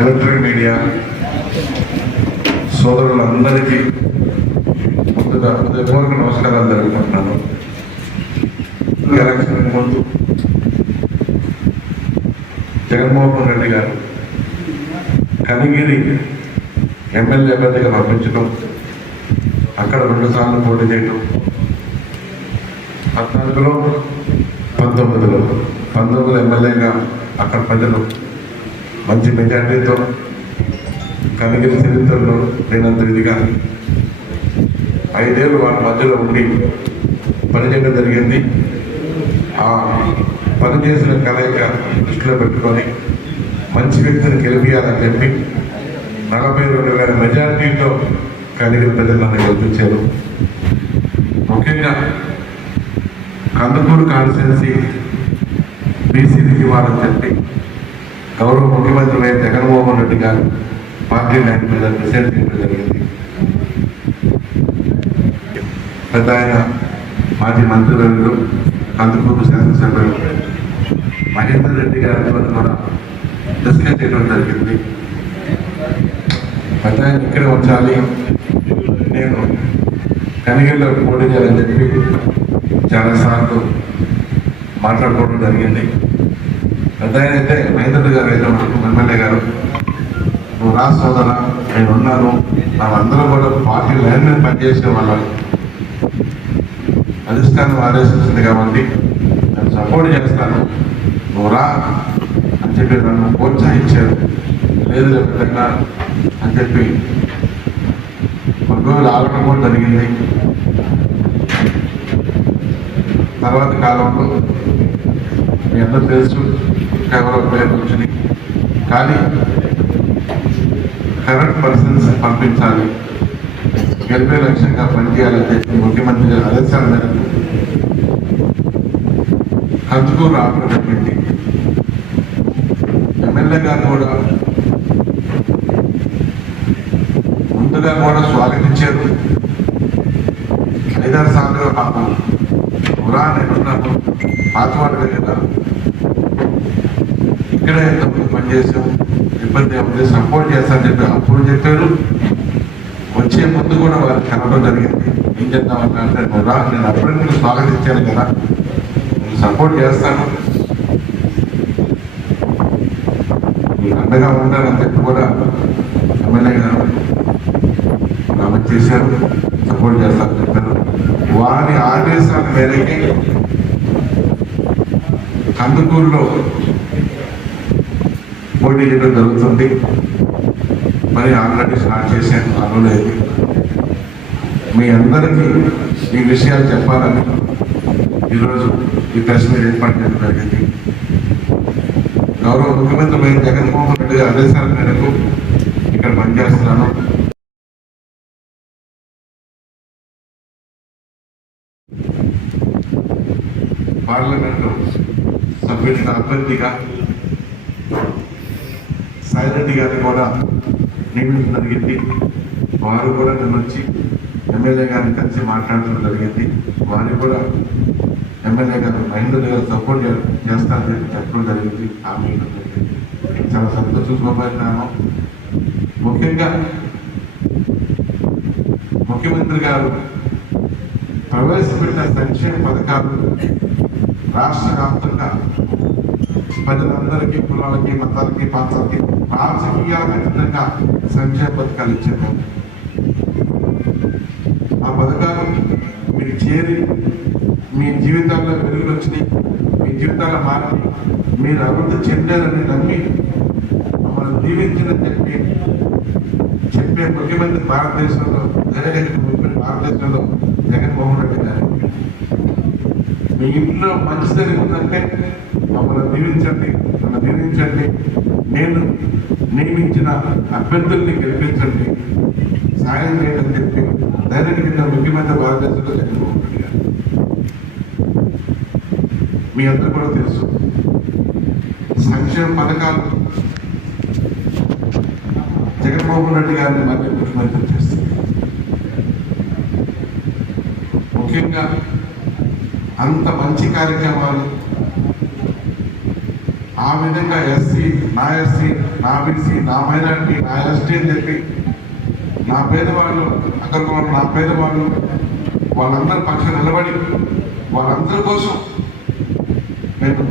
Electronic media సోదరులందరికీ ముందుగా హృదయపూర్వక నమస్కారాలు జరుపుకుంటున్నాను. ఎలక్షన్ ముందు జగన్మోహన్ రెడ్డి గారు కనిగిరి ఎమ్మెల్యే అభ్యర్థిగా పంపించడం, అక్కడ 2 సార్లు పోటీ చేయడం, 14లో 19 ఎమ్మెల్యేగా అక్కడ ప్రజలు మంచి మెజార్టీతో కనిగిరి చరిత్రలో లేనంత ఇదిగా 5 ఏళ్ళు వాళ్ళ మధ్యలో ఉండి పనిచేయడం జరిగింది. ఆ పనిచేసిన కలయిక దృష్టిలో పెట్టుకొని మంచి వ్యక్తిని గెలిపించాలని చెప్పి 42,000 మెజార్టీతో కనిగిరి ప్రజలు నన్ను గెలిపించారు. ముఖ్యంగా కందుకూరు కాన్స్టిట్యున్సీ బీసీకి ఇవ్వాలని చెప్పి గౌరవ ముఖ్యమంత్రి వైఎస్ జగన్మోహన్ రెడ్డి గారు పార్టీ నాయకులు డిసైడ్ చేయడం జరిగింది. పెద్ద ఆయన మాజీ మంత్రివర్యులు కందుకూరు శాసనసభ్యులు మహేందర్ రెడ్డి గారితో కూడా డిస్కస్ చేయడం జరిగింది. పెద్ద ఆయన ఇక్కడే ఉంచాలి, నేను కనిగిరిలో పోటీ చేయాలని చెప్పి చాలాసార్లు మాట్లాడుకోవడం జరిగింది. పెద్ద ఆయన అయితే మహేందర్ గారు అయితే మనకు ఎమ్మెల్యే గారు, నువ్వు రా సోదరా, నేను ఉన్నాను, అందరూ కూడా పార్టీ లైన్ మీద పనిచేసే వాళ్ళని అధిష్టానం ఆదేశించింది కాబట్టి నేను సపోర్ట్ చేస్తాను, నువ్వు రా అని చెప్పి నన్ను ప్రోత్సహించారు. లేదు పెద్దగా అని చెప్పి కొన్ని రోజులు ఆగడం కూడా జరిగింది. తర్వాత కాలంలో మీ అందరూ తెలుసు ఎవరో పేరు కూర్చుని, కానీ కరెక్ట్ పర్సన్స్ పంపించాలి, గెలిపే లక్ష్యంగా పనిచేయాలని చెప్పి ముఖ్యమంత్రి గారి ఆదేశాల మేరకు కందుకూరు ఆర్డర్ పెట్టింది. ఎమ్మెల్యే గారు కూడా ముందుగా కూడా స్వాగతించారు. 5-6 సార్లు పాపం పురా నేనున్నాను, పాతవాడు కదా, ఇక్కడే తప్పుడు పనిచేసాం, ఇబ్బంది ఏముంది, సపోర్ట్ చేస్తానని చెప్పి అప్పుడు చెప్పారు. వచ్చే ముందు కూడా వారికి కలవడం జరిగింది. ఏం చేద్దామని అంటే, నువ్వు రా, నేను అప్పుడే నేను స్వాగతించాను కదా, నేను సపోర్ట్ చేస్తాను, నీకు అండగా ఉంటానని చెప్పి కూడా ఎమ్మెల్యే గారు కామెంట్ చేశారు, సపోర్ట్ చేస్తానని చెప్పారు. వారి ఆదేశాల మేరకి కందుకూరులో పోటీ చేయడం జరుగుతుంది. మరి ఆల్రెడీ స్టార్ట్ చేశాను, అనులేదు. మీ అందరికీ ఈ విషయాలు చెప్పాలని ఈరోజు ఈ ప్రెస్ మీట్ ఏర్పాటు చేయడం జరిగింది. గౌరవ ముఖ్యమంత్రి వైఎస్ జగన్మోహన్ రెడ్డి గారి ఆదేశాల మేరకు ఇక్కడ పనిచేస్తున్నాను. పార్లమెంటు సభ్యుడిని అభ్యర్థిగా సాయిరెడ్డి గారిని కూడా నియమించడం జరిగింది. వారు కూడా నిన్న వచ్చి ఎమ్మెల్యే గారిని కలిసి మాట్లాడటం జరిగింది. వారు కూడా ఎమ్మెల్యే గారు మహేందర్ గారు సపోర్ట్ చేస్తారని చెప్పడం జరిగింది. హామీ ఇవ్వడం జరిగింది. చాలా సంతోషించుకోబోతున్నాను. ముఖ్యంగా ముఖ్యమంత్రి గారు ప్రవేశపెట్టిన సంక్షేమ పథకాలు రాష్ట్ర వ్యాప్తంగా ప్రజలందరికీ, కులాలకి, మతాలకి, ప్రాంతాలకి రాజకీయాలకు అతీతంగా సంక్షేమ పథకాలు ఇచ్చారు. ఆ పథకాలు మీకు చేరి మీ జీవితాల్లో వెలుగులు వచ్చినాయి, మీ జీవితాల మారి మీరు అభివృద్ధి చెందారని నమ్మి మమ్మల్ని దీవించని చెప్పే ముఖ్యమంత్రి భారతదేశంలో భారతదేశంలో జగన్మోహన్ రెడ్డి గారు. మీ ఇంట్లో మంచి జరుగుతుందంటే మమ్మల్ని దీవించండి, నేను నియమించిన అభ్యర్థుల్ని గెలిపించండి, సాయం చేయని చెప్పి డైరెక్ట్ కింద ముఖ్యమంత్రి భారతదేశంలో జగన్మోహన్ రెడ్డి గారు. మీ అందరూ కూడా తెలుసు, సంక్షేమ పథకాలు జగన్మోహన్ రెడ్డి గారిని మళ్ళీ ముఖ్యమంత్రి చేస్తుంది. ముఖ్యంగా అంత మంచి కార్యక్రమాలు ఆ విధంగా ఎస్సీ నా బీసీ, నా మైనారిటీ, నా ఎస్టీ అని చెప్పి నా పేదవాళ్ళు, అగ్రకులం, నా పేదవాళ్ళు వాళ్ళందరి పక్షం నిలబడి వాళ్ళందరి కోసం నేను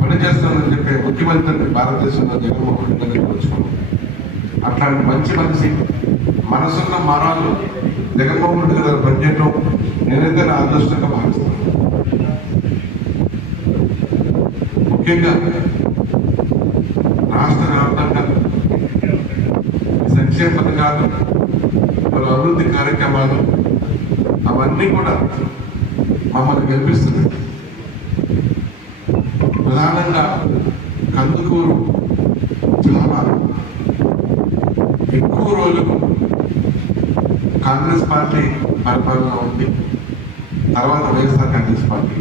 పనిచేస్తానని చెప్పే ముఖ్యమంత్రిని భారతదేశంలో జగన్మోహన్ రెడ్డి గారిని తెలుసుకున్నాను. అట్లాంటి మంచి మనిషి, మనసున్న మరాలు జగన్మోహన్ రెడ్డి గారు పనిచేయడం నేనైతే నా అదృష్టంగా భావిస్తాను. ముఖ్యంగా రాష్ట్ర వ్యాప్తంగా సంక్షేమ పథకాలు, పలు అభివృద్ధి కార్యక్రమాలు అవన్నీ కూడా మమ్మల్ని గెలిపిస్తుంది. ప్రధానంగా కందుకూరు చాలా ఎక్కువ రోజులు కాంగ్రెస్ పార్టీ పరిపాలన ఉంది, తర్వాత వైఎస్ఆర్ కాంగ్రెస్ పార్టీ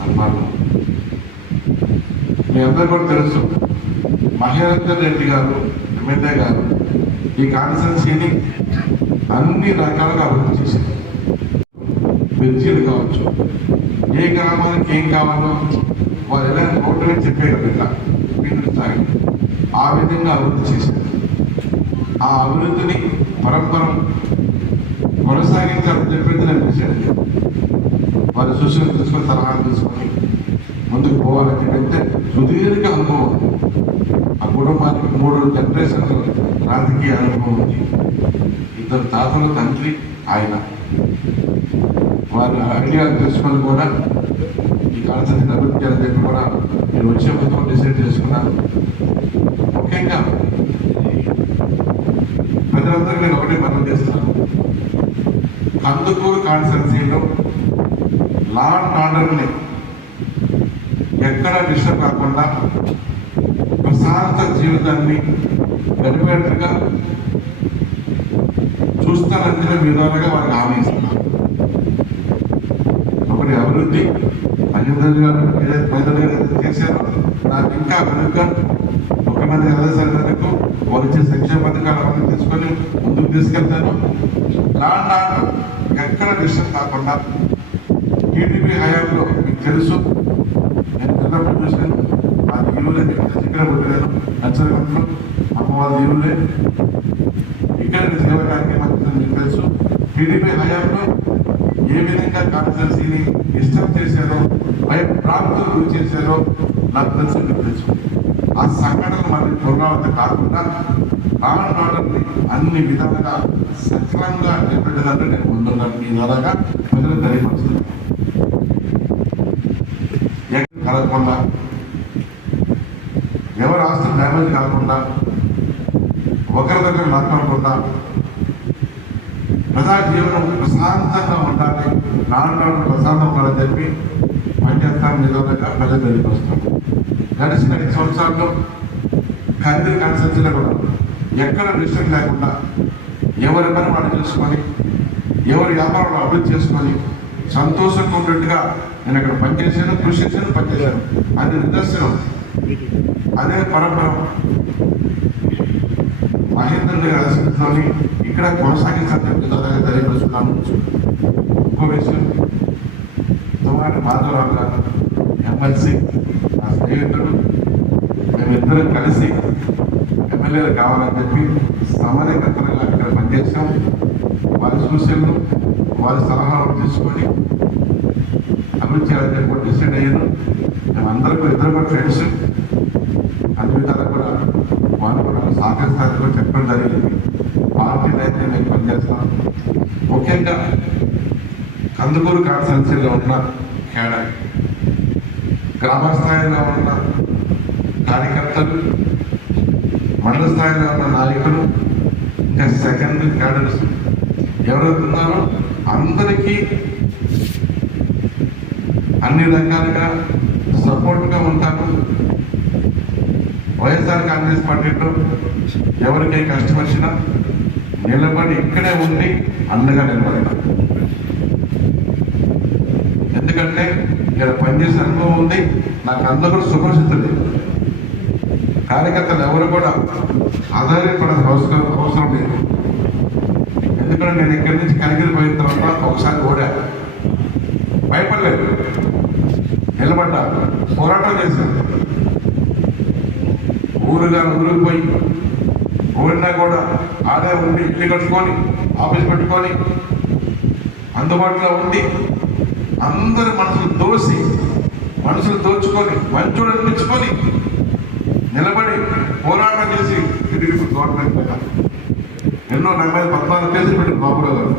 పరిపాలన. మీ అందరూ కూడా తెలుసు, మహేందర్ రెడ్డి గారు ఎమ్మెల్యే గారు ఈ కాన్స్టిట్యున్సీని అన్ని రకాలుగా అభివృద్ధి చేశారు. బ్రిడ్జీలు కావచ్చు, ఏ గ్రామానికి ఏం కావాలో వారు ఎలా రోడ్డు చెప్పారు, ఇట్లా సాగి ఆ విధంగా అభివృద్ధి చేశారు. ఆ అభివృద్ధిని పరంపరం కొనసాగించాలని చెప్పేది నేను విషయాన్ని వారి సూచనలు తీసుకొని సలహాలు తీసుకొని ముందుకు పోవాలని చెప్పి సుదీర్ఘ అనుభవం. ఆ కుటుంబానికి 3 జనరేషన్లు రాజకీయ అనుభవం ఉంది. 2 తాతల తండ్రి ఆయన. వారి ఐడియాలు తెలుసుకొని కూడా ఈ కాన్సెప్ట్ని అభివృద్ధి చేయాలని చెప్పి కూడా నేను వచ్చే మొత్తం డిసైడ్ చేసుకున్నాను. ముఖ్యంగా ప్రజలందరికీ నేను ఒకటే మనం చేస్తున్నాను, కందుకూరు కాన్స్టిట్యున్సీలో లా అండ్ ఆర్డర్ని ఎక్కడ డిస్టర్బ్ కాకుండా ప్రశాంత జీవితాన్ని గడిపేట్టుగా చూస్తానంటే విధాలుగా వారికి హామీ ఇస్తున్నారు. ఒకటి అభివృద్ధి, మహేందర్ గారు ఏదైతే చేశారో నాకు ఇంకా అభివృద్ధిగా ముఖ్యమంత్రి ఆదేశాల మేరకు వారు ఇచ్చే సంక్షేమ పథకాలు అవన్నీ తీసుకొని ముందుకు తీసుకెళ్తాను. లా అండ్ ఆర్డర్ ఎక్కడ డిస్టర్బ్ కాకుండా టీడీపీ హయాంలో మీకు తెలుసు, నేను చిన్నప్పుడు చూసాను. మా దీవులే ఇక్కడ పుట్టాను, నచ్చరగంలో అమ్మ వాళ్ళ దీవులే. ఇక్కడ సేవ కార్యక్రమం మీకు తెలుసు. టీడీపీ హయాంలో ఏ విధంగా కాన్స్టిట్యున్సీని డిస్టర్బ్ చేశారో, భయభ్రాంతులు గురి చేశారో నాకు తెలుసు, మీకు తెలుసు. ఆ సంఘటనలు మనకి పునరావృతం కాకుండా లా అండ్ ఆర్డర్ని అన్ని విధాలుగా సక్రమంగా నిలబెట్టడానికి నేను ముందున్నాను. ఈ ద్వారాగా ప్రజలు తెలియపరుస్తున్నాను. కలగకుండా, ఎవరి ఆస్తులు డ్యామేజ్ కాకుండా, ఒకరి దగ్గర లాక్కోకుండా ప్రజా జీవనం ప్రశాంతంగా ఉండాలి, లా అండ్ ఆర్డర్ ప్రశాంతంగా ఉండాలని చెప్పి పనిచేస్తాను. నిజంగా ప్రజలు తెలియపరుస్తున్నాను. గడిచిన 5 సంవత్సరాల్లో కంది కాన్స్టిట్యున్సీలో కూడా ఎక్కడ డిస్టర్బ్ లేకుండా ఎవరి పని వాళ్ళు చేసుకొని, ఎవరి వ్యాపారంలో అభివృద్ధి చేసుకొని సంతోషంగా ఉన్నట్టుగా నేను అక్కడ పనిచేసాను, కృషి చేశాను, పనిచేశాను. అది నిదర్శనం. అదే పరంపర మహేందర్ గారి ఆశీస్సులోని ఇక్కడ కొనసాగించాలని తెలియపరుస్తున్నాను. ఇంకో విషయం, తుమ్మాటి మాధవరావు గారు ఎమ్మెల్సీ నా స్నేహితుడు, మేమిద్దరం కలిసి ఎమ్మెల్యేలు కావాలని చెప్పి సమన్వయకర్తలుగా ఇక్కడ పనిచేసాం. వారి సూచనలు, వారి సలహాలు తీసుకొని అభివృద్ధి చేయాలని చెప్పి డిసైడ్ అయ్యాను. మేమందరికీ ఇద్దరు కూడా ఫ్రెండ్స్, అన్ని విధాలు కూడా వాళ్ళు కూడా సహకరిస్తారని కూడా చెప్పడం జరిగింది. పార్టీలు అయితే నేను పనిచేస్తాను. ముఖ్యంగా కందుకూరు కాన్స్టిట్యున్సీలో ఉన్న కేడర్, గ్రామ స్థాయిలో ఉన్న కార్యకర్తలు, మండల స్థాయిలో ఉన్న నాయకులు, ఇంకా సెకండ్ క్యాడర్స్ ఎవరైతే ఉన్నారో అందరికీ అన్ని రకాలుగా సపోర్ట్గా ఉంటాను. వైఎస్ఆర్ కాంగ్రెస్ పార్టీలో ఎవరికి కష్టం వచ్చినా నిలబడి ఇక్కడే ఉండి అండగా నిలబడతాను. ఎందుకంటే ఇక్కడ పనిచేసే అనుభవం ఉంది. నాకు అందరూ సుపరిచితులు. కార్యకర్తలు ఎవరు కూడా ఆధారపడాల్సిన అవసరం లేదు. ఎందుకంటే నేను ఇక్కడి నుంచి కనిగిరి పోయిన తర్వాత ఒకసారి ఓడా, భయపడలేదు, నిలబడ్డా, పోరాటం చేశాను. ఊరికి పోయి ఊరినా కూడా ఆడే ఉండి ఇల్లు కట్టుకొని ఆఫీస్ పెట్టుకొని అందుబాటులో ఉండి అందరి మనసులు దోచుకొని మంచోడు అనిపించుకొని నిలబడి పోరాటం చేసి తిరిగి గవర్నమెంట్ మీద ఎన్నో 14 కేసులు పెట్టి బాబురావు గారు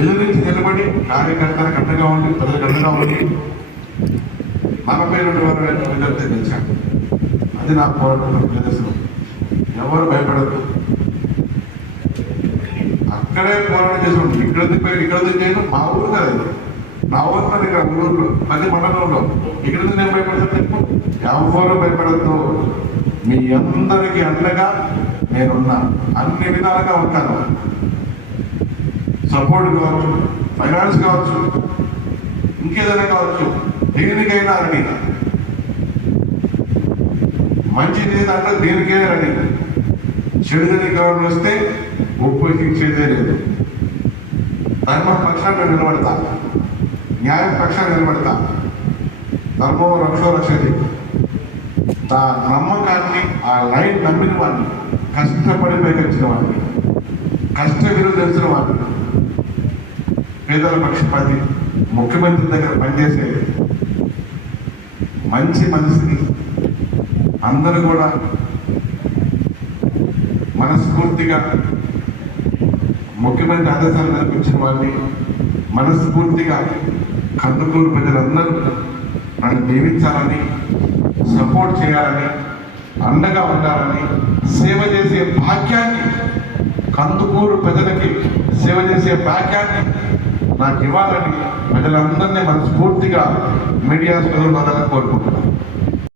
ఎదురించి నిలబడి కార్యకర్తలకు అండగా ఉండి ప్రజలకు అండగా ఉండి 42 విద్యార్థి గెలిచాను. అది నా పోరాటం ప్రదర్శనం. ఎవరు భయపడద్దు, అక్కడే పోరాటం చేసి ఇక్కడ చేయను. మా ఊరు కదా ఇది, నా ఊరు మరి ఇక్కడ ఊళ్ళో 10 మండలంలో ఇక్కడ నేను భయపడతాను. ఎవరు భయపడద్దు, మీ అందరికీ అండగా నేనున్నా, అన్ని విధాలుగా ఉంటాను. సపోర్ట్ కావచ్చు, ఫైనాన్స్ కావచ్చు, ఇంకేదైనా కావచ్చు, దేనికైనా రండి. మంచిది దాంట్లో దేనికైనా రండి. చెడుదని కావాలి వస్తే ఉపయోగించేదే లేదు. ధర్మం పక్షాన్ని నిలబడతా, న్యాయం పక్షాన్ని నిలబడతా. ధర్మం రక్షో రక్షది. ఆ నమ్మకాన్ని, ఆ లైన్ నమ్మిన వాడిని, కష్టపడి పైకొచ్చిన వాడిని, కష్ట విలువ తెలిసిన వాడిని, పేదల పక్షపాతి, ముఖ్యమంత్రి దగ్గర పనిచేసే మంచి మనిషిని అందరూ కూడా మనస్ఫూర్తిగా ముఖ్యమంత్రి ఆదేశాలు కల్పించిన వారిని మనస్ఫూర్తిగా కందుకూరు ప్రజలందరూ నన్ను దీవించాలని, సపోర్ట్ చేయాలని, అండగా ఉండాలని, సేవ చేసే భాగ్యాన్ని, కందుకూరు ప్రజలకి సేవ చేసే భాగ్యాన్ని నాకు ఇవ్వాలని ప్రజలందరినీ మనస్ఫూర్తిగా మీడియా సోదరులందరినీ కోరుకుంటున్నాను.